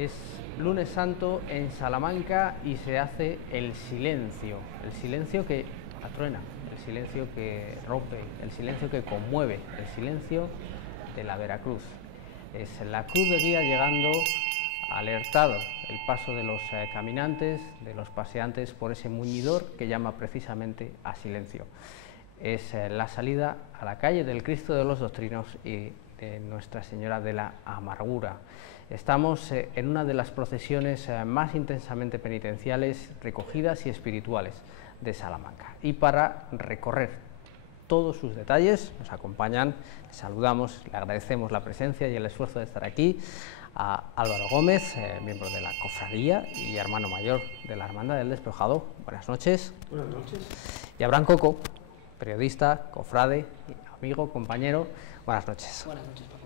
Es lunes santo en Salamanca y se hace el silencio que atruena, el silencio que rompe, el silencio que conmueve, el silencio de la Veracruz. Es la cruz de guía llegando alertado el paso de los caminantes, de los paseantes por ese muñidor que llama precisamente a silencio. Es la salida a la calle del Cristo de los Doctrinos y de Nuestra Señora de la Amargura. Estamos en una de las procesiones más intensamente penitenciales, recogidas y espirituales de Salamanca. Y para recorrer todos sus detalles nos acompañan, les saludamos, le agradecemos la presencia y el esfuerzo de estar aquí a Álvaro Gómez, miembro de la cofradía y hermano mayor de la Hermandad del Despojado. Buenas noches. Buenas noches. Y Abraham Coco, periodista, cofrade, amigo, compañero. Buenas noches. Buenas noches, Paco.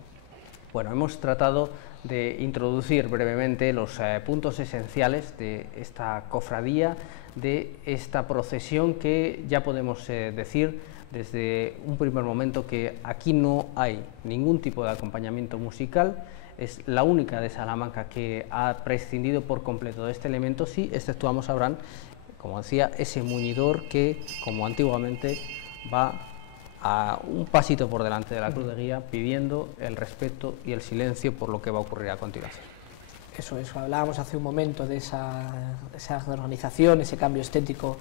Bueno, hemos tratado de introducir brevemente los puntos esenciales de esta cofradía, de esta procesión que ya podemos decir desde un primer momento que aquí no hay ningún tipo de acompañamiento musical. Es la única de Salamanca que ha prescindido por completo de este elemento, si exceptuamos, Abraham, como decía, ese muñidor que, como antiguamente, va a un pasito por delante de la cruz de guía pidiendo el respeto y el silencio por lo que va a ocurrir a continuación. Eso, hablábamos hace un momento de esa organización, ese cambio estético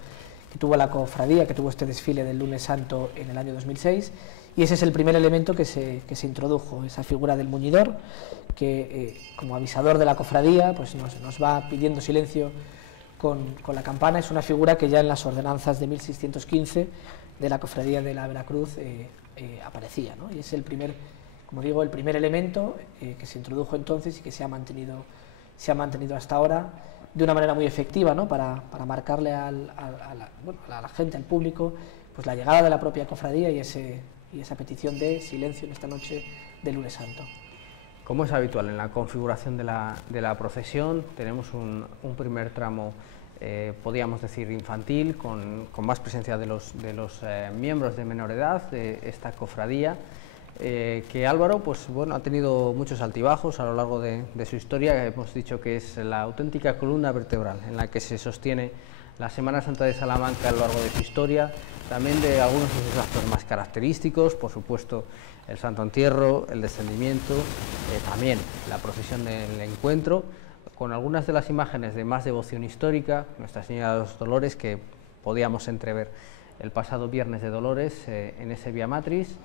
que tuvo la cofradía, que tuvo este desfile del lunes santo en el año 2006, y ese es el primer elemento que se introdujo, esa figura del muñidor, que como avisador de la cofradía pues nos va pidiendo silencio con la campana. Es una figura que ya en las ordenanzas de 1615 de la cofradía de la Veracruz aparecía, ¿no? Y es el primer, como digo, el primer elemento que se introdujo entonces y que se ha mantenido hasta ahora de una manera muy efectiva, ¿no? Para marcarle a la gente, al público, pues la llegada de la propia cofradía y esa petición de silencio en esta noche de lunes santo. Como es habitual en la configuración de la procesión, tenemos un primer tramo, podríamos decir infantil, con más presencia de los miembros de menor edad de esta cofradía, que Álvaro pues, bueno, ha tenido muchos altibajos a lo largo de su historia. Hemos dicho que es la auténtica columna vertebral en la que se sostiene la Semana Santa de Salamanca a lo largo de su historia, también de algunos de sus actos más característicos, por supuesto el Santo Entierro, el Descendimiento, también la procesión del Encuentro, con algunas de las imágenes de más devoción histórica, Nuestra Señora de los Dolores, que podíamos entrever el pasado Viernes de Dolores en ese Vía Matriz,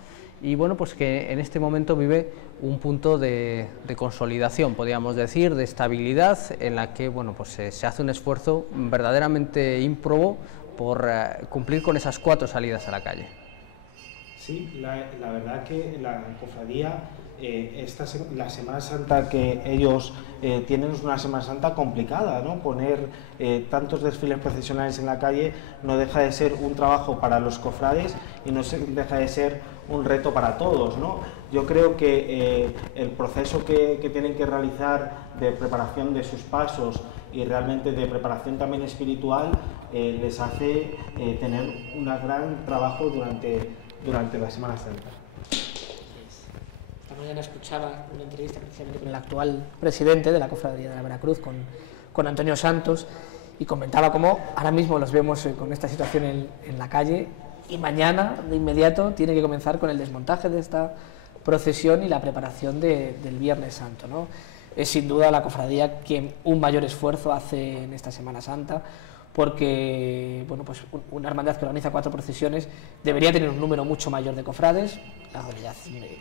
y bueno, pues que en este momento vive un punto de consolidación, podríamos decir, de estabilidad, en la que bueno, pues se hace un esfuerzo verdaderamente ímprobo por cumplir con esas 4 salidas a la calle. Sí, la verdad que la cofradía, la Semana Santa que ellos tienen es una Semana Santa complicada, ¿no? Poner tantos desfiles procesionales en la calle no deja de ser un trabajo para los cofrades y no deja de ser un reto para todos, ¿no? Yo creo que el proceso que tienen que realizar de preparación de sus pasos y realmente de preparación también espiritual les hace tener un gran trabajo durante la Semana Santa. Esta mañana escuchaba una entrevista precisamente con el actual presidente de la Cofradía de la Veracruz, con Antonio Santos, y comentaba cómo ahora mismo los vemos con esta situación en la calle, y mañana de inmediato tiene que comenzar con el desmontaje de esta procesión y la preparación del Viernes Santo, ¿no? Es sin duda la cofradía quien un mayor esfuerzo hace en esta Semana Santa, porque bueno, pues una hermandad que organiza 4 procesiones debería tener un número mucho mayor de cofrades. La realidad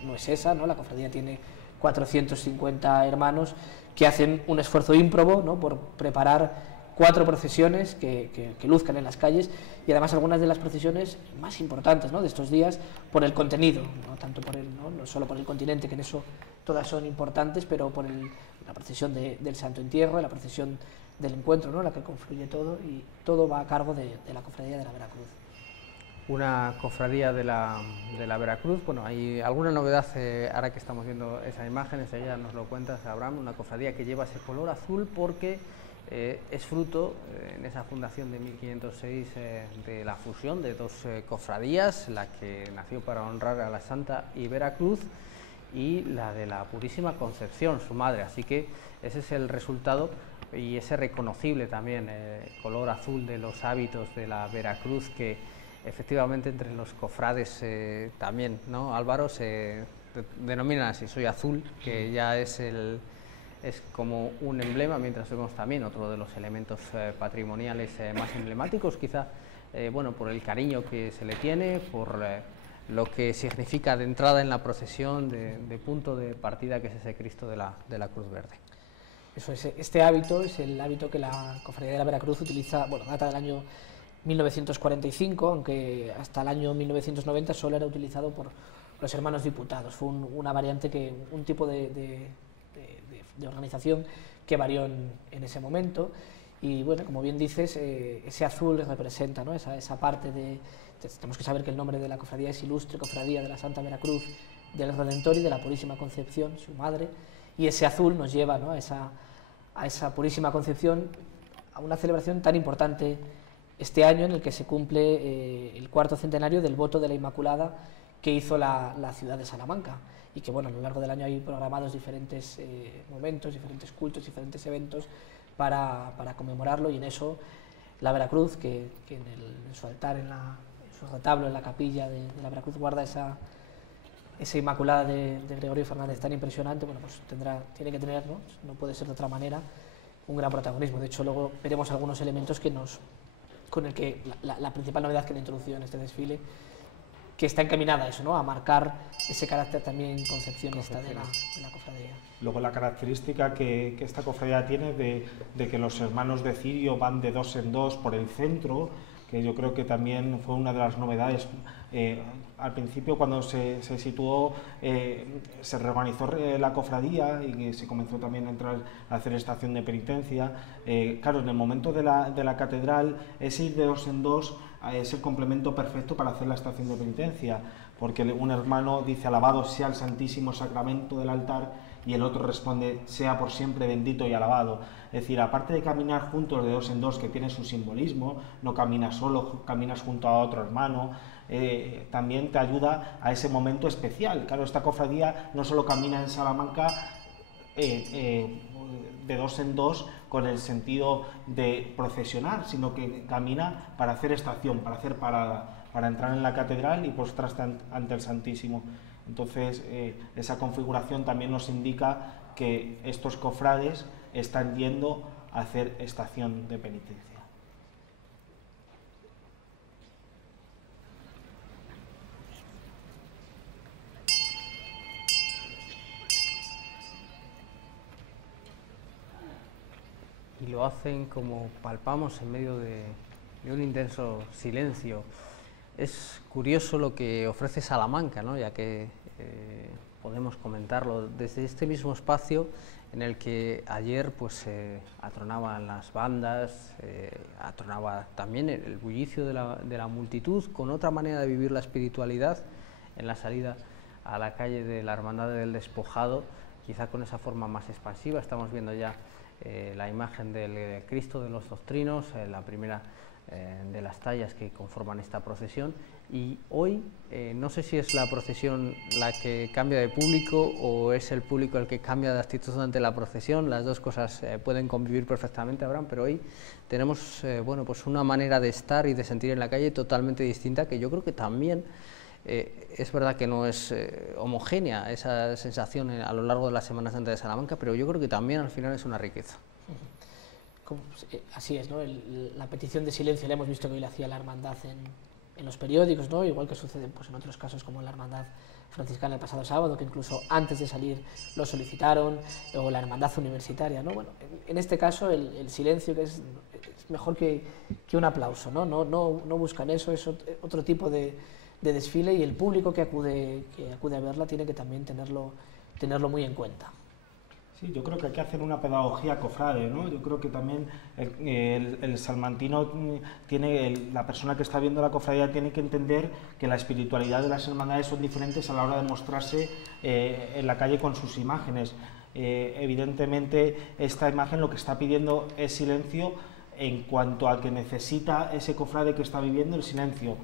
no es esa, ¿no? La cofradía tiene 450 hermanos que hacen un esfuerzo ímprobo, ¿no? Por preparar 4 procesiones que luzcan en las calles, y además algunas de las procesiones más importantes, ¿no? De estos días, por el contenido, no tanto por no solo por el continente, que en eso todas son importantes, pero por la procesión del Santo Entierro, la procesión del Encuentro, ¿no? La que confluye todo, y todo va a cargo de la cofradía de la Veracruz. Una cofradía de la Veracruz. Bueno, hay alguna novedad ahora que estamos viendo esa imagen, enseguida nos lo cuentas, Abraham. Una cofradía que lleva ese color azul porque es fruto, en esa fundación de 1506, de la fusión de 2 cofradías, la que nació para honrar a la Santa y Veracruz, y la de la Purísima Concepción, su madre. Así que ese es el resultado y ese reconocible también color azul de los hábitos de la Veracruz, que efectivamente entre los cofrades también, ¿no, Álvaro? Se denominan así, soy azul, que ya es como un emblema, mientras vemos también otro de los elementos patrimoniales más emblemáticos, quizá bueno, por el cariño que se le tiene, por lo que significa de entrada en la procesión, de punto de partida, que es ese Cristo de la Cruz Verde. Eso es, este hábito es el hábito que la Cofradía de la Veracruz utiliza, bueno, data del año 1945, aunque hasta el año 1990 solo era utilizado por los hermanos diputados. Fue una variante, un tipo de organización que varió en ese momento. Y bueno, como bien dices, ese azul representa, ¿no?, esa parte de... Tenemos que saber que el nombre de la cofradía es Ilustre Cofradía de la Santa Veracruz del Redentor y de la Purísima Concepción, su madre, y ese azul nos lleva, ¿no?, a esa Purísima Concepción, a una celebración tan importante este año, en el que se cumple el cuarto centenario del voto de la Inmaculada que hizo la ciudad de Salamanca, y que bueno, a lo largo del año hay programados diferentes momentos, diferentes cultos, diferentes eventos para conmemorarlo, y en eso la Veracruz, que en su altar, en su retablo, en la capilla de la Veracruz, guarda esa Inmaculada de Gregorio Fernández tan impresionante, bueno, pues tiene que tener, no puede ser de otra manera, un gran protagonismo. De hecho, luego veremos algunos elementos con el que la principal novedad que le introducido en este desfile, que está encaminada a eso, ¿no?, a marcar ese carácter también concepcionista de la cofradía. Luego la característica que esta cofradía tiene de que los hermanos de cirio van de dos en dos por el centro, que yo creo que también fue una de las novedades. Al principio, cuando se situó, se reorganizó la cofradía y se comenzó también a hacer estación de penitencia. Claro, en el momento de la catedral, ese ir de dos en dos es el complemento perfecto para hacer la estación de penitencia, porque un hermano dice: alabado sea el Santísimo Sacramento del altar, y el otro responde: sea por siempre bendito y alabado. Es decir, aparte de caminar juntos de dos en dos, que tiene su simbolismo, no caminas solo, caminas junto a otro hermano, también te ayuda a ese momento especial. Claro, esta cofradía no solo camina en Salamanca de dos en dos con el sentido de procesionar, sino que camina para hacer estación, para hacer parada, para entrar en la catedral y postrarse ante el Santísimo. Entonces, esa configuración también nos indica que estos cofrades están yendo a hacer estación de penitencia. Y lo hacen, como palpamos, en medio de un intenso silencio. Es curioso lo que ofrece Salamanca, ¿no?, ya que podemos comentarlo desde este mismo espacio en el que ayer pues atronaban las bandas, atronaba también el bullicio de la multitud, con otra manera de vivir la espiritualidad en la salida a la calle de la Hermandad del Despojado, quizá con esa forma más expansiva. Estamos viendo ya la imagen del Cristo de los Doctrinos, la primera de las tallas que conforman esta procesión, y hoy no sé si es la procesión la que cambia de público o es el público el que cambia de actitud durante la procesión. Las dos cosas pueden convivir perfectamente, Abraham, pero hoy tenemos bueno, pues una manera de estar y de sentir en la calle totalmente distinta, que yo creo que también es verdad que no es homogénea esa sensación a lo largo de la Semana Santa de Salamanca, pero yo creo que también al final es una riqueza. Así es, ¿no? La petición de silencio la hemos visto que hoy la hacía la hermandad en los periódicos, ¿no?, igual que sucede pues en otros casos como la hermandad franciscana el pasado sábado, que incluso antes de salir lo solicitaron, o la hermandad universitaria, ¿no? Bueno, en este caso el silencio, que es mejor que un aplauso, ¿no? No buscan eso, es otro tipo de desfile, y el público que acude a verla tiene que también tenerlo muy en cuenta. Sí, yo creo que hay que hacer una pedagogía cofrade, ¿no? Yo creo que también el salmantino la persona que está viendo la cofradía tiene que entender que la espiritualidad de las hermandades son diferentes a la hora de mostrarse en la calle con sus imágenes. Evidentemente, esta imagen lo que está pidiendo es silencio en cuanto a que necesita ese cofrade que está viviendo el silencio.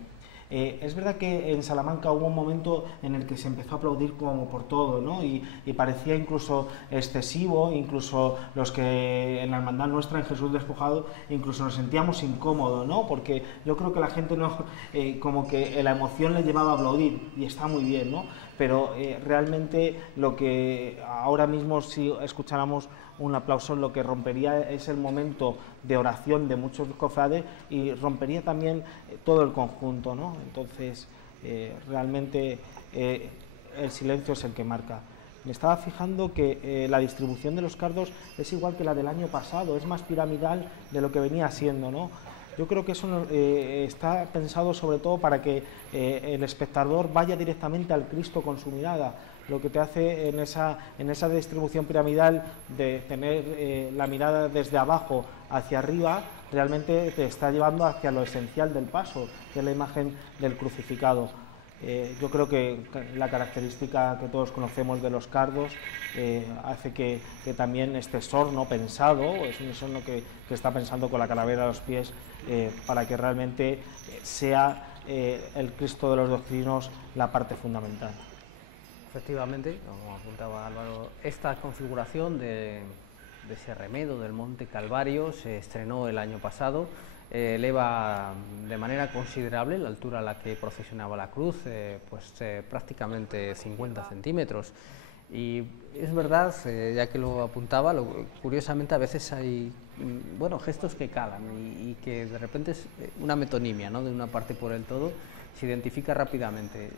Es verdad que en Salamanca hubo un momento en el que se empezó a aplaudir como por todo, ¿no? Y parecía incluso excesivo, incluso los que en la hermandad nuestra, en Jesús Despojado, incluso nos sentíamos incómodos, ¿no? Porque yo creo que la gente no, como que la emoción le llevaba a aplaudir, y está muy bien, ¿no? Pero realmente lo que ahora mismo, si escucháramos un aplauso, lo que rompería es el momento de oración de muchos cofrades y rompería también todo el conjunto, ¿no? Entonces, realmente el silencio es el que marca. Me estaba fijando que la distribución de los cardos es igual que la del año pasado, es más piramidal de lo que venía siendo, ¿no? Yo creo que eso está pensado sobre todo para que el espectador vaya directamente al Cristo con su mirada. Lo que te hace en esa distribución piramidal de tener la mirada desde abajo hacia arriba, realmente te está llevando hacia lo esencial del paso, que es la imagen del crucificado. Yo creo que la característica que todos conocemos de los cardos hace que también este sorno pensado, es un sorno que está pensando con la calavera a los pies, para que realmente sea el Cristo de los Doctrinos la parte fundamental. Efectivamente, como apuntaba Álvaro, esta configuración de ese remedo del Monte Calvario se estrenó el año pasado. Eleva de manera considerable la altura a la que procesionaba la cruz, prácticamente 50 centímetros. Y es verdad, ya que lo apuntaba, curiosamente a veces hay gestos que calan y que de repente es una metonimia, ¿no?, de una parte por el todo, se identifica rápidamente.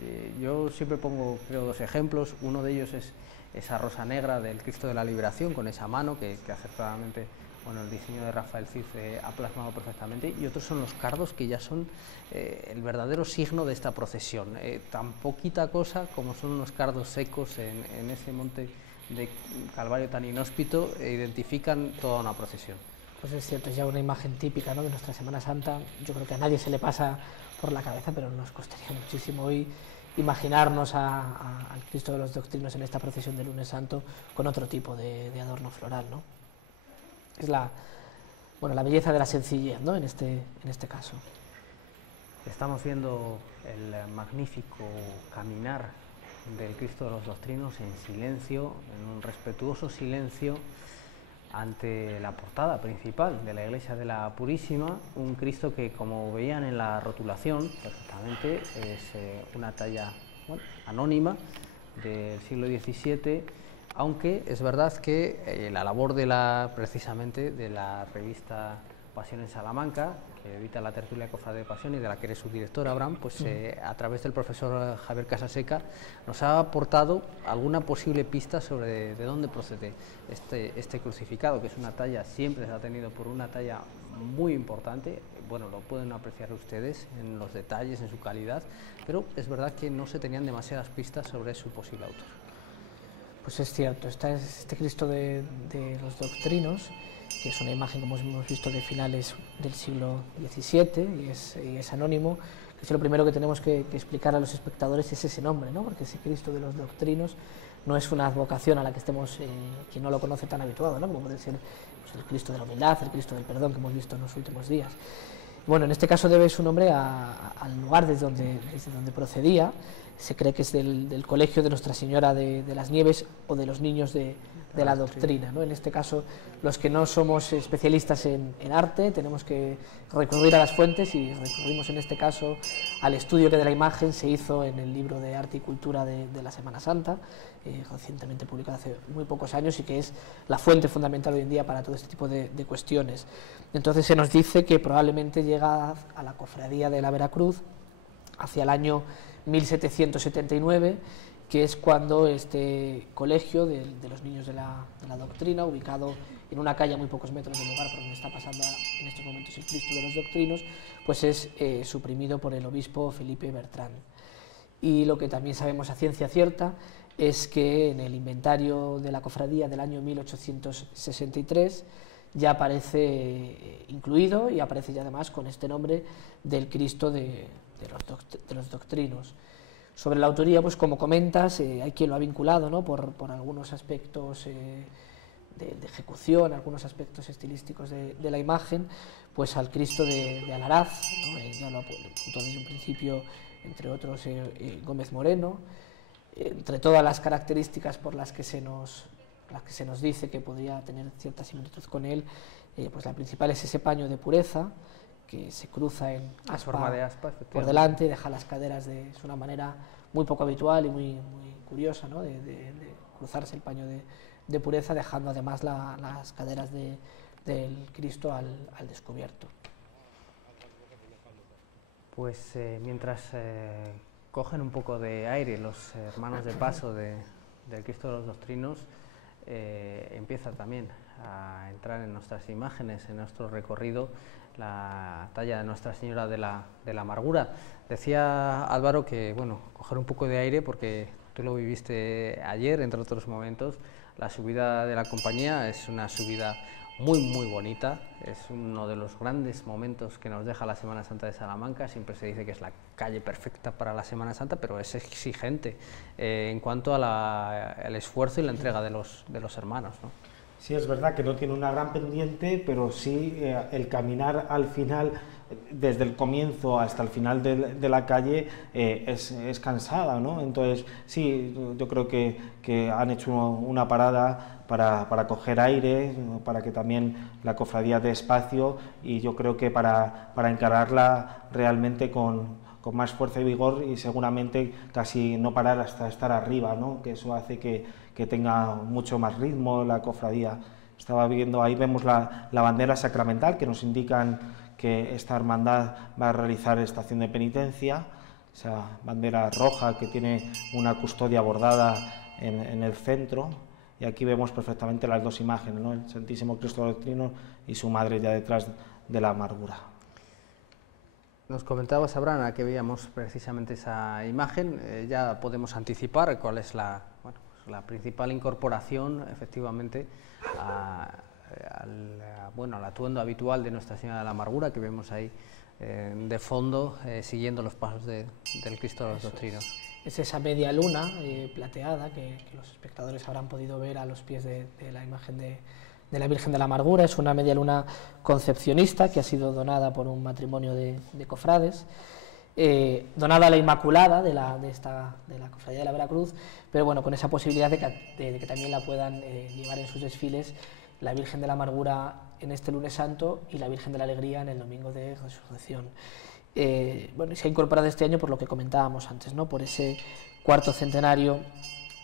Yo siempre pongo, creo, dos ejemplos. Uno de ellos es esa rosa negra del Cristo de la Liberación, con esa mano que acertadamente, el diseño de Rafael Cid ha plasmado perfectamente, y otros son los cardos, que ya son el verdadero signo de esta procesión. Tan poquita cosa como son unos cardos secos en ese monte de Calvario tan inhóspito, identifican toda una procesión. Pues es cierto, es ya una imagen típica, ¿no?, de nuestra Semana Santa. Yo creo que a nadie se le pasa por la cabeza, pero nos costaría muchísimo hoy imaginarnos al Cristo de los Doctrinos en esta procesión de Lunes Santo con otro tipo de adorno floral, ¿no? Es la belleza de la sencillez, ¿no?, en este caso. Estamos viendo el magnífico caminar del Cristo de los Doctrinos en silencio, en un respetuoso silencio, ante la portada principal de la Iglesia de la Purísima, un Cristo que, como veían en la rotulación perfectamente, es una talla anónima del siglo XVII, aunque es verdad que la labor precisamente de la revista Pasión en Salamanca, que edita la tertulia Cofrade de Pasión y de la que eres su director, Abraham, a través del profesor Javier Casaseca, nos ha aportado alguna posible pista sobre de dónde procede este crucificado, que es una talla, siempre se ha tenido por una talla muy importante. Lo pueden apreciar ustedes en los detalles, en su calidad, pero es verdad que no se tenían demasiadas pistas sobre su posible autor. Pues es cierto, este Cristo de los Doctrinos, que es una imagen, como hemos visto, de finales del siglo XVII y es anónimo. Que lo primero que tenemos que explicar a los espectadores es ese nombre, ¿no?, porque ese Cristo de los Doctrinos no es una advocación a la que estemos, quien no lo conoce, tan habituado, ¿no?, como puede ser el Cristo de la humildad, el Cristo del perdón, que hemos visto en los últimos días. En este caso debe su nombre al lugar desde donde procedía. Se cree que es del Colegio de Nuestra Señora de las Nieves o de los Niños de la Doctrina, ¿no? En este caso, los que no somos especialistas en arte, tenemos que recurrir a las fuentes, y recurrimos en este caso al estudio que de la imagen se hizo en el libro de Arte y Cultura de la Semana Santa, recientemente publicado hace muy pocos años, y que es la fuente fundamental hoy en día para todo este tipo de cuestiones. Entonces se nos dice que probablemente llega a la Cofradía de la Veracruz hacia el año 1779, que es cuando este colegio de los niños de la Doctrina, ubicado en una calle a muy pocos metros del lugar por donde está pasando en estos momentos el Cristo de los Doctrinos, pues es suprimido por el obispo Felipe Bertrán. Y lo que también sabemos a ciencia cierta es que en el inventario de la cofradía del año 1863 ya aparece incluido, y aparece ya además con este nombre del Cristo de los Doctrinos. Sobre la autoría, pues como comentas, hay quien lo ha vinculado, ¿no?, por algunos aspectos de ejecución, algunos aspectos estilísticos de la imagen, pues al Cristo de Alaraz, ¿no?, ya lo apuntó desde un principio, entre otros Gómez Moreno. Entre todas las características por las que se nos dice que podría tener cierta similitud con él, pues la principal es ese paño de pureza que se cruza en forma de aspa por delante, deja las caderas es una manera muy poco habitual y muy curiosa, ¿no? de cruzarse el paño de pureza, dejando además las caderas del Cristo al descubierto. Pues mientras cogen un poco de aire los hermanos de paso del Cristo de los Doctrinos, empieza también a entrar en nuestras imágenes, en nuestro recorrido, la talla de Nuestra Señora de la Amargura. Decía Álvaro que, bueno, coger un poco de aire, porque tú lo viviste ayer, entre otros momentos. La subida de la compañía es una subida muy bonita, es uno de los grandes momentos que nos deja la Semana Santa de Salamanca. Siempre se dice que es la calle perfecta para la Semana Santa, pero es exigente en cuanto al esfuerzo y la entrega de los hermanos, ¿no? Sí, es verdad que no tiene una gran pendiente, pero sí el caminar al final, desde el comienzo hasta el final de la calle, es cansada, ¿no? Entonces, sí, yo creo que han hecho una parada para coger aire, para que también la cofradía dé espacio, y yo creo que para encararla realmente con más fuerza y vigor, y seguramente casi no parar hasta estar arriba, ¿no? Que eso hace que tenga mucho más ritmo la cofradía. Estaba viendo, ahí vemos la bandera sacramental, que nos indican que esta hermandad va a realizar estación de penitencia, esa bandera roja que tiene una custodia bordada en el centro, y aquí vemos perfectamente las dos imágenes, ¿no? El Santísimo Cristo de los Doctrinos y su madre ya detrás de la Amargura. Nos comentaba Sabrana que veíamos precisamente esa imagen. Ya podemos anticipar cuál es la principal incorporación, efectivamente, al atuendo habitual de Nuestra Señora de la Amargura, que vemos ahí de fondo, siguiendo los pasos del Cristo de los Doctrinos. Es esa media luna plateada que los espectadores habrán podido ver a los pies de la imagen de la Virgen de la Amargura. Es una media luna concepcionista que ha sido donada por un matrimonio de cofrades, donada a la Inmaculada de la Cofradía de la Veracruz, pero bueno, con esa posibilidad de que también la puedan llevar en sus desfiles la Virgen de la Amargura en este Lunes Santo y la Virgen de la Alegría en el Domingo de Resurrección. Bueno, se ha incorporado este año por lo que comentábamos antes, ¿no? Por ese cuarto centenario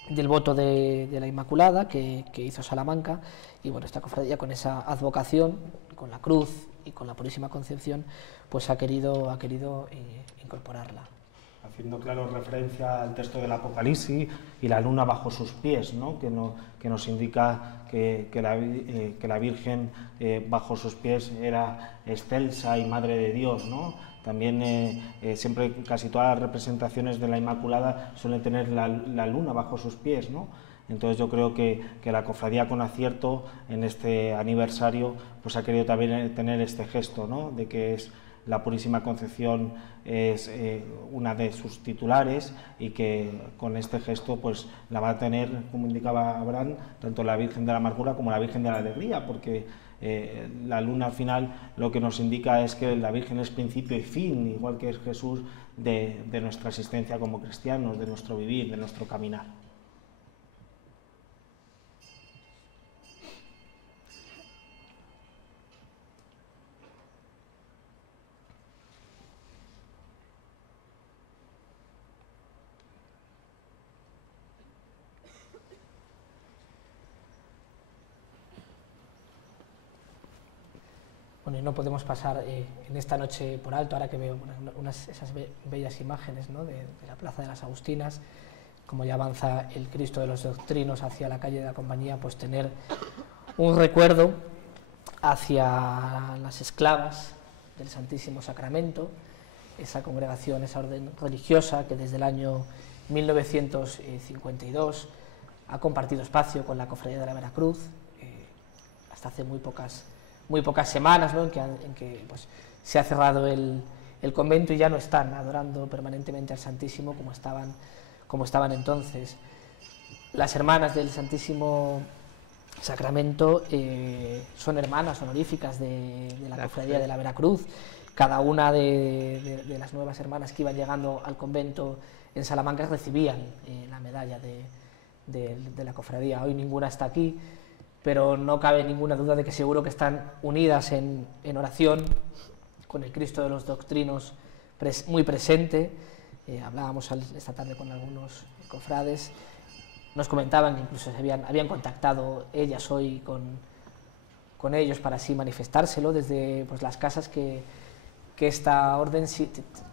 del voto de la Inmaculada que hizo Salamanca, y bueno, esta cofradía con esa advocación, con la cruz y con la Purísima Concepción, pues ha querido incorporarla. Haciendo claro referencia al texto del Apocalipsis y la luna bajo sus pies, ¿no? Que nos indica que la Virgen bajo sus pies era excelsa y Madre de Dios, ¿no? También siempre, casi todas las representaciones de la Inmaculada suelen tener la luna bajo sus pies, ¿no? Entonces yo creo que la cofradía, con acierto, en este aniversario, pues ha querido también tener este gesto, ¿no? De que es la Purísima Concepción es una de sus titulares, y que con este gesto pues la va a tener, como indicaba Abraham, tanto la Virgen de la Amargura como la Virgen de la Alegría, porque la luna al final lo que nos indica es que la Virgen es principio y fin, igual que es Jesús, de nuestra existencia como cristianos, de nuestro vivir, de nuestro caminar. Bueno, y no podemos pasar en esta noche por alto, ahora que veo esas bellas imágenes, ¿no? de la Plaza de las Agustinas, como ya avanza el Cristo de los Doctrinos hacia la calle de la Compañía, pues tener un recuerdo hacia las esclavas del Santísimo Sacramento, esa congregación, esa orden religiosa que desde el año 1952 ha compartido espacio con la Cofradía de la Veracruz, hasta hace muy pocas semanas, ¿no? en que pues, se ha cerrado el convento y ya no están adorando permanentemente al Santísimo como estaban entonces. Las hermanas del Santísimo Sacramento son hermanas honoríficas de la Cofradía de la Veracruz, cada una de las nuevas hermanas que iban llegando al convento en Salamanca recibían la medalla de la cofradía. Hoy ninguna está aquí, pero no cabe ninguna duda de que seguro que están unidas en oración, con el Cristo de los Doctrinos muy presente. Hablábamos esta tarde con algunos cofrades, nos comentaban que incluso habían contactado ellas hoy con ellos para así manifestárselo desde pues, las casas que esta orden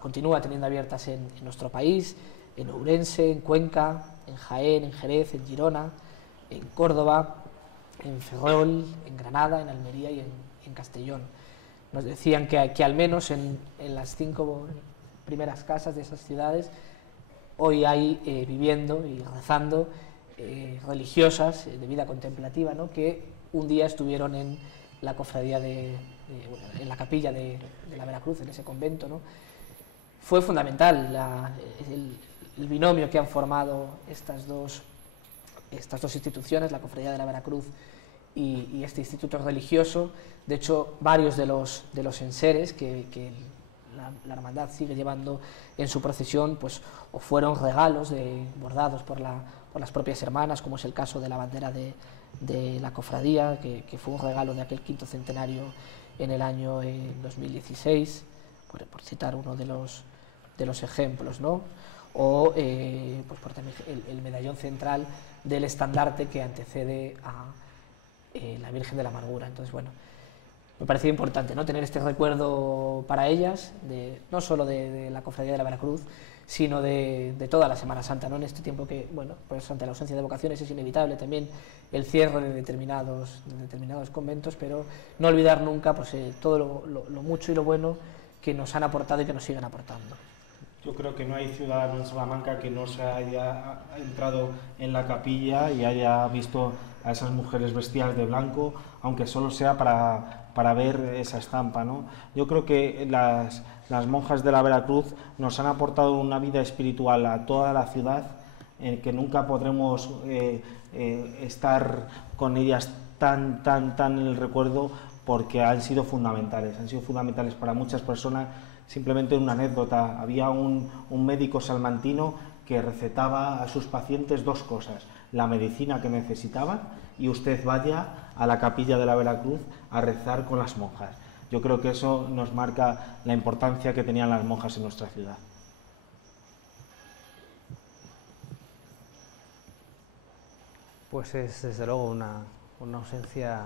continúa teniendo abiertas en nuestro país, en Ourense, en Cuenca, en Jaén, en Jerez, en Girona, en Córdoba, en Ferrol, en Granada, en Almería y en Castellón. Nos decían que al menos en las 5 primeras casas de esas ciudades hoy hay viviendo y rezando religiosas de vida contemplativa, ¿no?, que un día estuvieron en la cofradía en la capilla de la Veracruz, en ese convento, ¿no? Fue fundamental el binomio que han formado estas dos instituciones, la cofradía de la Veracruz y este instituto religioso. De hecho, varios de los enseres que la hermandad sigue llevando en su procesión, pues o fueron regalos bordados por las propias hermanas, como es el caso de la bandera de la cofradía, que fue un regalo de aquel 5º centenario en el año 2016, por citar uno de los ejemplos, ¿no? O pues por también el medallón central del estandarte que antecede a la Virgen de la Amargura. Entonces, bueno, me parecía importante, ¿no?, tener este recuerdo para ellas, no solo de la cofradía de la Veracruz, sino de toda la Semana Santa, ¿no?, en este tiempo que, bueno, pues ante la ausencia de vocaciones es inevitable también el cierre de determinados conventos, pero no olvidar nunca pues, todo lo mucho y lo bueno que nos han aportado y que nos siguen aportando. Yo creo que no hay ciudadano en Salamanca que no se haya entrado en la capilla y haya visto a esas mujeres vestidas de blanco, aunque solo sea para ver esa estampa, ¿no? Yo creo que las monjas de la Veracruz nos han aportado una vida espiritual a toda la ciudad, en que nunca podremos estar con ellas tan en el recuerdo, porque han sido fundamentales para muchas personas. Simplemente una anécdota: había un médico salmantino que recetaba a sus pacientes 2 cosas: la medicina que necesitaban y usted vaya a la capilla de la Veracruz a rezar con las monjas. Yo creo que eso nos marca la importancia que tenían las monjas en nuestra ciudad. Pues es desde luego una ausencia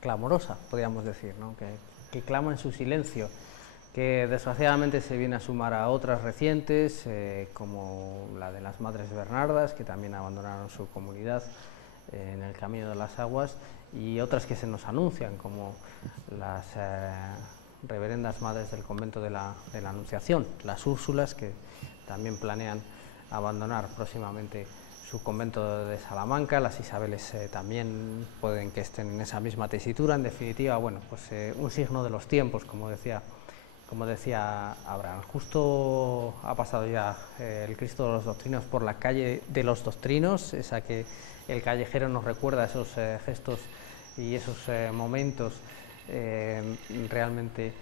clamorosa, podríamos decir, ¿no?, que clama en su silencio, que desgraciadamente se viene a sumar a otras recientes, como la de las Madres Bernardas, que también abandonaron su comunidad en el Camino de las Aguas, y otras que se nos anuncian, como las reverendas Madres del Convento de la Anunciación, las Úrsulas, que también planean abandonar próximamente su convento de Salamanca. Las Isabeles también pueden que estén en esa misma tesitura. En definitiva, bueno, pues un signo de los tiempos, como decía Abraham. Justo ha pasado ya el Cristo de los Doctrinos por la calle de los Doctrinos, esa que el callejero nos recuerda, esos gestos y esos momentos realmente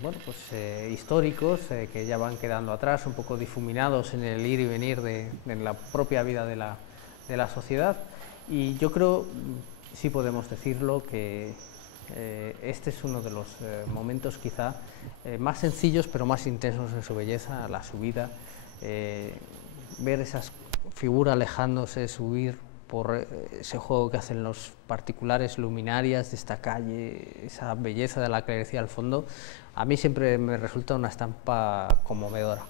bueno, pues, históricos, que ya van quedando atrás, un poco difuminados en el ir y venir de la propia vida de la sociedad. Y yo creo, sí podemos decirlo, que este es uno de los momentos quizá más sencillos pero más intensos en su belleza, la subida, ver esas figuras alejándose, subir por ese juego que hacen los particulares luminarias de esta calle, esa belleza de la clerecía al fondo, a mí siempre me resulta una estampa conmovedora.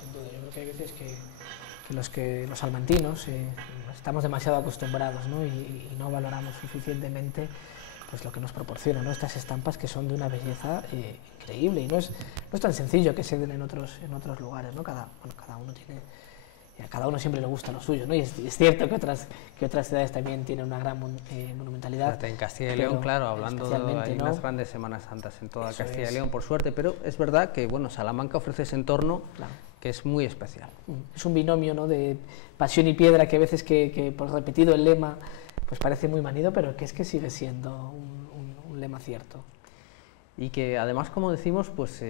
Sin duda, yo creo que hay veces que los salmantinos estamos demasiado acostumbrados, ¿no?, y no valoramos suficientemente pues lo que nos proporciona, ¿no?, estas estampas que son de una belleza increíble, y no es tan sencillo que se den en otros lugares, ¿no? Cada uno tiene, a cada uno siempre le gusta lo suyo, ¿no? Y es cierto que otras ciudades también tienen una gran monumentalidad. En Castilla y León, claro, hablando hay unas grandes Semanas Santas en toda Castilla y León, por suerte, pero es verdad que, bueno, Salamanca ofrece ese entorno, claro, que es muy especial. Es un binomio, ¿no?, de pasión y piedra, que a veces que por repetido el lema pues parece muy manido, pero que es que sigue siendo un lema cierto. y que además, como decimos, pues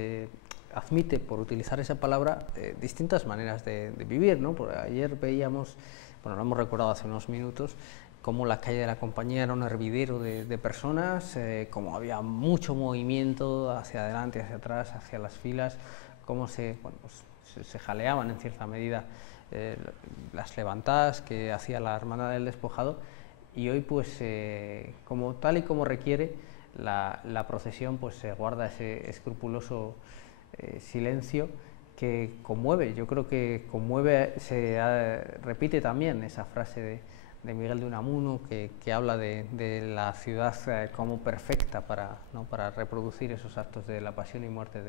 admite, por utilizar esa palabra, distintas maneras de vivir, ¿no? Porque ayer veíamos, bueno, lo hemos recordado hace unos minutos, cómo la calle de la Compañía era un hervidero de personas, cómo había mucho movimiento hacia adelante, hacia atrás, hacia las filas, cómo bueno, pues, se jaleaban en cierta medida las levantadas que hacía la Hermandad del Despojado, y hoy, pues, como tal y como requiere, la procesión, pues se guarda ese escrupuloso silencio que conmueve. Yo creo que conmueve, repite también esa frase de Miguel de Unamuno que habla de la ciudad como perfecta para reproducir esos actos de la pasión y muerte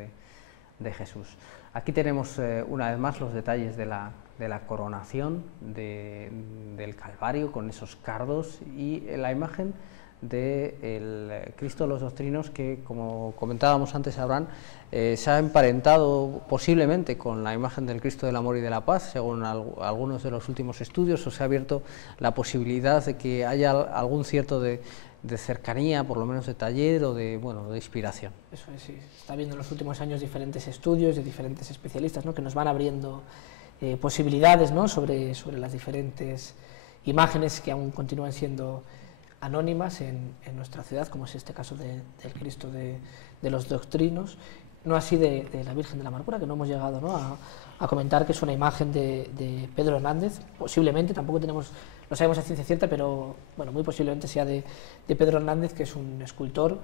de Jesús. Aquí tenemos una vez más los detalles de la coronación del Calvario con esos cardos y la imagen del Cristo de los Doctrinos, que, como comentábamos antes, Abraham, se ha emparentado posiblemente con la imagen del Cristo del Amor y de la Paz, según algunos de los últimos estudios, o se ha abierto la posibilidad de que haya algún cierto de cercanía, por lo menos de taller o de inspiración. Eso es, sí. Está viendo en los últimos años diferentes estudios de diferentes especialistas, ¿no?, que nos van abriendo posibilidades, ¿no?, sobre las diferentes imágenes que aún continúan siendo anónimas en nuestra ciudad, como es este caso del Cristo de los Doctrinos, no así de la Virgen de la Amargura, que no hemos llegado, ¿no?, a comentar que es una imagen de Pedro Hernández, posiblemente, tampoco lo sabemos a ciencia cierta, pero bueno, muy posiblemente sea de Pedro Hernández, que es un escultor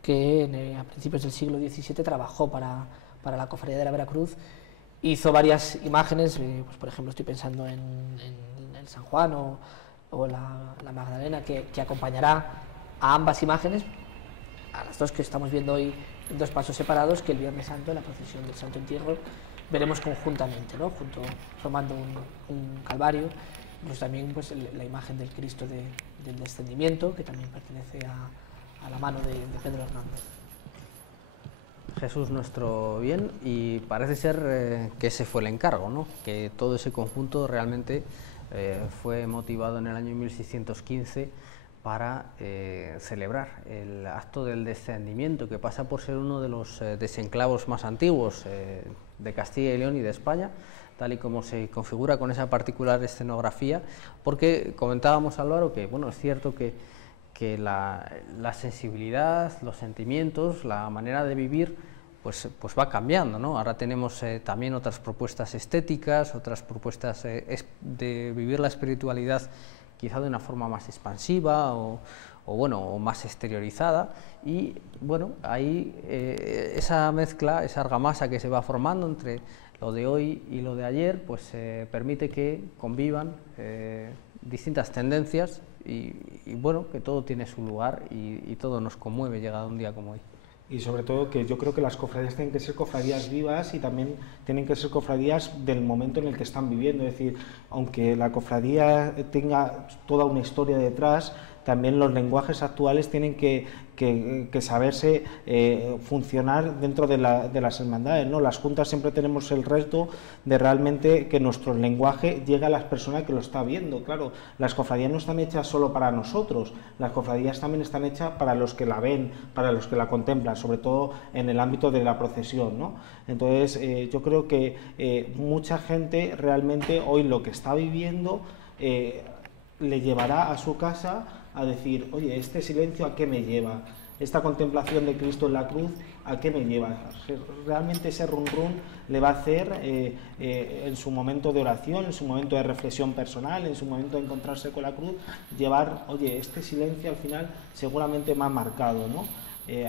que a principios del siglo XVII trabajó para la Cofradía de la Veracruz. Hizo varias imágenes, pues por ejemplo estoy pensando en el San Juan o la Magdalena, que acompañará a ambas imágenes, a las dos que estamos viendo hoy en dos pasos separados, que el Viernes Santo, en la procesión del Santo Entierro, veremos conjuntamente, ¿no?, formando un calvario. Pues también, pues, la imagen del Cristo del Descendimiento, que también pertenece a la mano de Pedro Hernández. Jesús nuestro bien, y parece ser que ese fue el encargo, ¿no?, que todo ese conjunto realmente fue motivado en el año 1615 para celebrar el acto del descendimiento, que pasa por ser uno de los desenclavos más antiguos de Castilla y León y de España, tal y como se configura con esa particular escenografía, porque comentábamos, Álvaro, que bueno, es cierto que la sensibilidad, los sentimientos, la manera de vivir, pues va cambiando, ¿no? Ahora tenemos también otras propuestas estéticas, otras propuestas de vivir la espiritualidad quizá de una forma más expansiva o más exteriorizada, y bueno, ahí esa mezcla, esa argamasa que se va formando entre lo de hoy y lo de ayer, pues permite que convivan distintas tendencias y bueno, que todo tiene su lugar y todo nos conmueve llegado un día como hoy. Y sobre todo que yo creo que las cofradías tienen que ser cofradías vivas y también tienen que ser cofradías del momento en el que están viviendo. Es decir, aunque la cofradía tenga toda una historia detrás, también los lenguajes actuales tienen que saberse funcionar dentro de las hermandades, ¿no? Las juntas siempre tenemos el reto de realmente que nuestro lenguaje llegue a las personas que lo está viendo. Claro, las cofradías no están hechas solo para nosotros, las cofradías también están hechas para los que la ven, para los que la contemplan, sobre todo en el ámbito de la procesión, ¿no? Entonces, yo creo que mucha gente realmente hoy lo que está viviendo le llevará a su casa a decir, oye, este silencio ¿a qué me lleva? Esta contemplación de Cristo en la cruz, ¿a qué me lleva? Realmente ese run le va a hacer en su momento de oración, en su momento de reflexión personal, en su momento de encontrarse con la cruz, llevar, oye, este silencio al final seguramente me ha marcado, ¿no?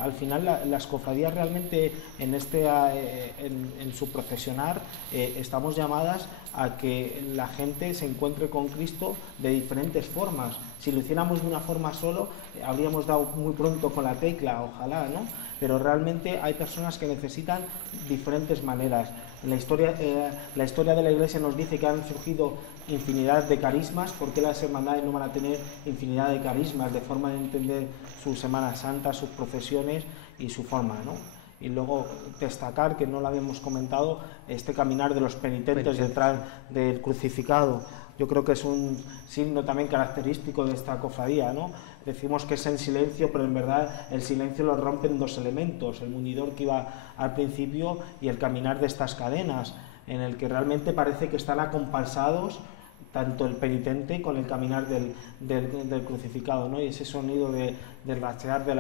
Al final las cofradías realmente en su procesionar estamos llamadas a que la gente se encuentre con Cristo de diferentes formas. Si lo hiciéramos de una forma solo, habríamos dado muy pronto con la tecla, ojalá, ¿no? Pero realmente hay personas que necesitan diferentes maneras. La historia de la Iglesia nos dice que han surgido infinidad de carismas. ¿Por qué las hermandades no van a tener infinidad de carismas, de forma de entender su Semana Santa, sus procesiones y su forma, ¿no? Y luego destacar, que no lo habíamos comentado, este caminar de los penitentes detrás del crucificado. Yo creo que es un signo también característico de esta cofradía, ¿no? decimos que es en silencio, pero en verdad el silencio lo rompen dos elementos, el muñidor que iba al principio y el caminar de estas cadenas, en el que realmente parece que están acompasados tanto el penitente con el caminar del crucificado, ¿no? Y ese sonido del rachear de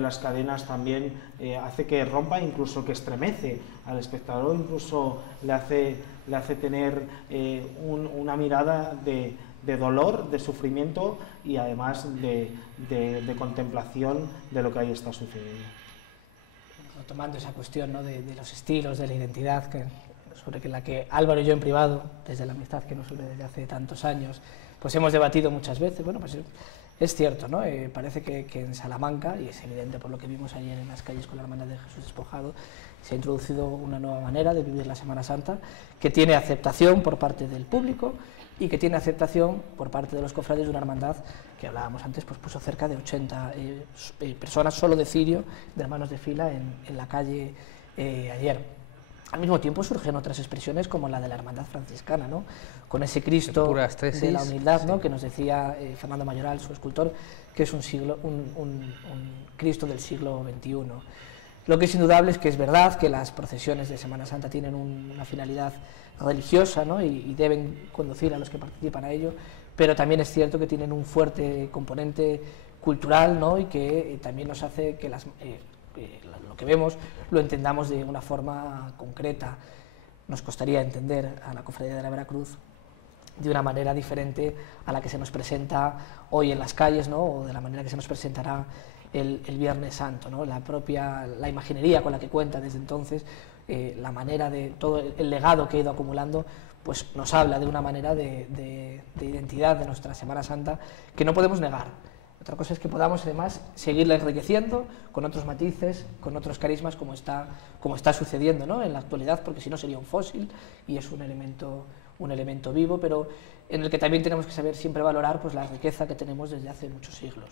las cadenas también hace que rompa, incluso que estremece al espectador, incluso le hace tener una mirada de dolor, de sufrimiento y además de contemplación de lo que ahí está sucediendo. Tomando esa cuestión, ¿no?, de los estilos, de la identidad, sobre la que Álvaro y yo en privado, desde la amistad que nos une desde hace tantos años, pues hemos debatido muchas veces. Bueno, pues es cierto, ¿no? Parece que en Salamanca, y es evidente por lo que vimos ayer en las calles con la Hermandad de Jesús Despojado, se ha introducido una nueva manera de vivir la Semana Santa que tiene aceptación por parte del público y que tiene aceptación por parte de los cofrades de una hermandad que hablábamos antes, pues puso cerca de 80 personas solo de cirio, de hermanos de fila en la calle ayer. Al mismo tiempo surgen otras expresiones como la de la hermandad franciscana, ¿no?, con ese Cristo de la humildad, ¿no?, que nos decía Fernando Mayoral, su escultor, que es un Cristo del siglo XXI. Lo que es indudable es que es verdad que las procesiones de Semana Santa tienen una finalidad religiosa, ¿no?, y deben conducir a los que participan a ello, pero también es cierto que tienen un fuerte componente cultural, ¿no?, y que también nos hace que lo que vemos lo entendamos de una forma concreta. Nos costaría entender a la Cofradía de la Veracruz de una manera diferente a la que se nos presenta hoy en las calles, ¿no?, o de la manera que se nos presentará el Viernes Santo, ¿no? La imaginería con la que cuenta desde entonces, la manera de todo el legado que ha ido acumulando, pues nos habla de una manera de identidad de nuestra Semana Santa que no podemos negar. Otra cosa es que podamos además seguirla enriqueciendo con otros matices, con otros carismas, como está sucediendo, ¿no?, en la actualidad, porque si no sería un fósil y es un elemento vivo, pero en el que también tenemos que saber siempre valorar, pues, la riqueza que tenemos desde hace muchos siglos.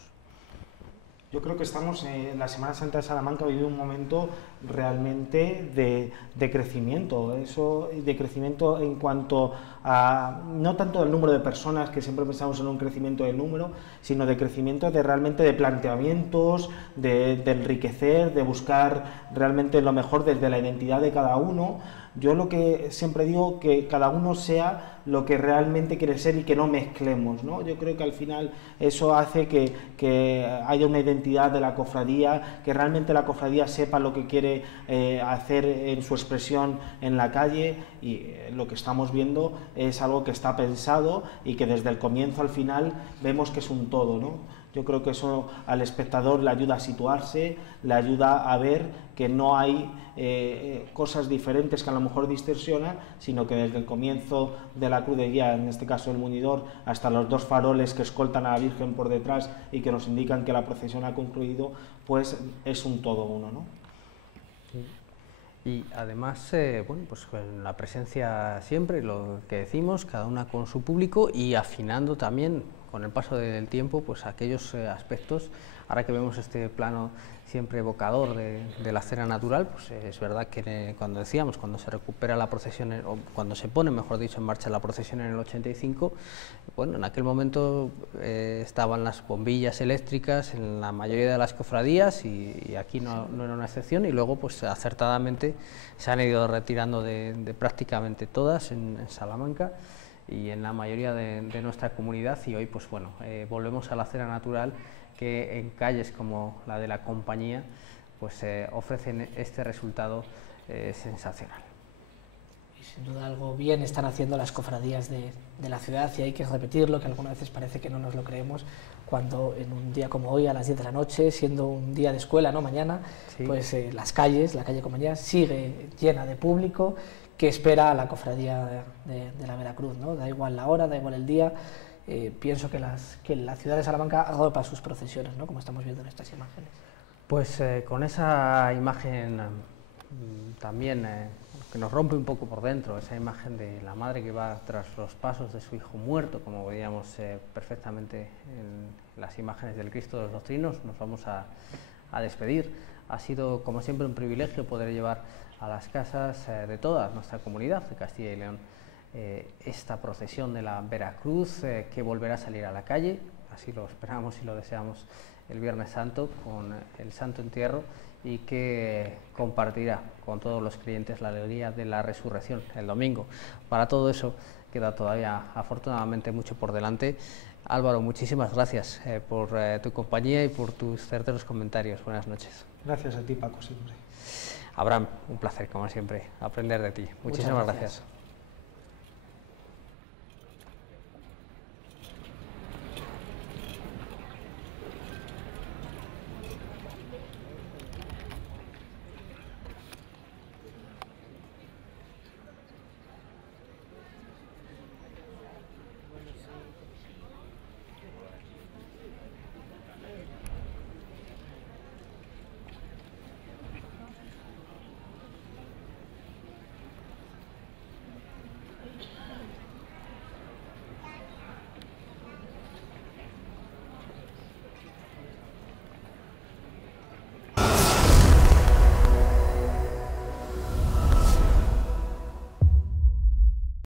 Yo creo que estamos en la Semana Santa de Salamanca vive un momento realmente de crecimiento, de crecimiento en cuanto a, no tanto del número de personas, que siempre pensamos en un crecimiento del número, sino de crecimiento realmente de planteamientos, de enriquecer, de buscar realmente lo mejor desde la identidad de cada uno. Yo lo que siempre digo, que cada uno sea lo que realmente quiere ser y que no mezclemos, ¿no? Yo creo que al final eso hace que haya una identidad de la cofradía, que realmente la cofradía sepa lo que quiere hacer en su expresión en la calle, y lo que estamos viendo es algo que está pensado y que desde el comienzo al final vemos que es un todo, ¿no? Yo creo que eso al espectador le ayuda a situarse, le ayuda a ver que no hay cosas diferentes que a lo mejor distorsionan, sino que desde el comienzo de la cruz de guía, en este caso el muñidor, hasta los dos faroles que escoltan a la Virgen por detrás y que nos indican que la procesión ha concluido, pues es un todo uno, ¿no? Y además, bueno, pues con la presencia siempre, lo que decimos, cada una con su público, y afinando también con el paso del tiempo, pues aquellos aspectos. Ahora que vemos este plano siempre evocador de la cena natural, pues es verdad que cuando se recupera la procesión, o cuando se pone, mejor dicho, en marcha la procesión en el 85, bueno, en aquel momento estaban las bombillas eléctricas en la mayoría de las cofradías, y aquí no era una excepción, y luego pues acertadamente se han ido retirando de prácticamente todas en Salamanca y en la mayoría de nuestra comunidad, y hoy pues bueno, volvemos a la cena natural, que en calles como la de la Compañía pues ofrecen este resultado sensacional. Y sin duda algo bien están haciendo las cofradías de la ciudad, y hay que repetirlo, que algunas veces parece que no nos lo creemos, cuando en un día como hoy, a las 10 de la noche, siendo un día de escuela, ¿no?, mañana, sí, pues las calles, la calle Compañía sigue llena de público que espera a la cofradía de la Veracruz, ¿no? Da igual la hora, da igual el día. Pienso que la ciudad de Salamanca agrupa sus procesiones, ¿no?, como estamos viendo en estas imágenes. Pues con esa imagen también que nos rompe un poco por dentro, esa imagen de la madre que va tras los pasos de su hijo muerto, como veíamos perfectamente en las imágenes del Cristo de los Doctrinos, nos vamos a despedir. Ha sido, como siempre, un privilegio poder llevar a las casas de toda nuestra comunidad de Castilla y León esta procesión de la Veracruz, que volverá a salir a la calle así lo esperamos y lo deseamos, el Viernes Santo con el Santo Entierro, y que compartirá con todos los creyentes la alegría de la resurrección el domingo. Para todo eso queda todavía afortunadamente mucho por delante. Álvaro, muchísimas gracias por tu compañía y por tus certeros comentarios. Buenas noches. Gracias a ti, Paco, siempre. Abraham, un placer, como siempre, aprender de ti. Muchísimas gracias.